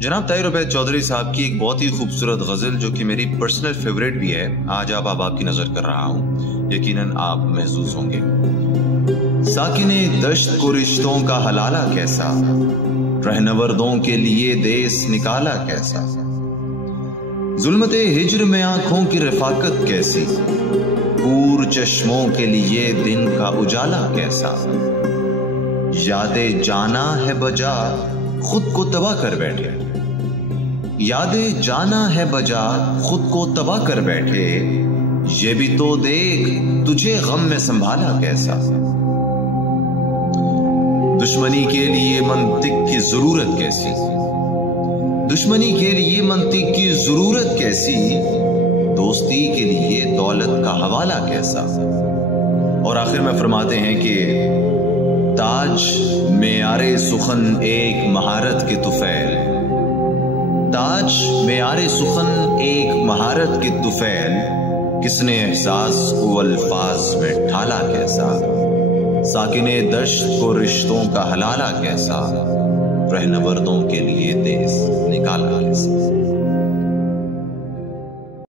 جناب طاہر عبید چودھری صاحب کی ایک بہت ہی خوبصورت غزل جو کہ میری پرسنل فیوریٹ بھی ہے، آج آپ کی نظر کر رہا ہوں، یقیناً آپ محظوظ ہوں گے۔ ساکن دشت کو رشتوں کا حلالہ کیسا، رہنوردوں کے لیے دیس نکالا کیسا، ظلمت ہجر میں آنکھوں کی رفاقت کیسی، پور چشموں کے لیے دن کا اجالا کیسا، یاد جانا ہے بجا خود کو تباہ کر بیٹھے، یاد جانا ہے بجا خود کو تباہ کر بیٹھے، یہ بھی تو دیکھ تجھے غم میں سنبھالا کیسا، دشمنی کے لیے منطق کی ضرورت کیسی، دشمنی کے لیے منطق کی ضرورت کیسی، دوستی کے لیے دولت کا حوالہ کیسا۔ اور آخر میں فرماتے ہیں کہ تاج معیار سخن ایک مہارت کے طفیل، تاج معیار سخن ایک مہارت کے طفیل، کس نے احساس کو الفاظ میں ڈھالا کیسا، ساکن دشت کو رشتوں کا حلالہ کیسا، رہنوردوں کے لیے دیس نکالا کیسا۔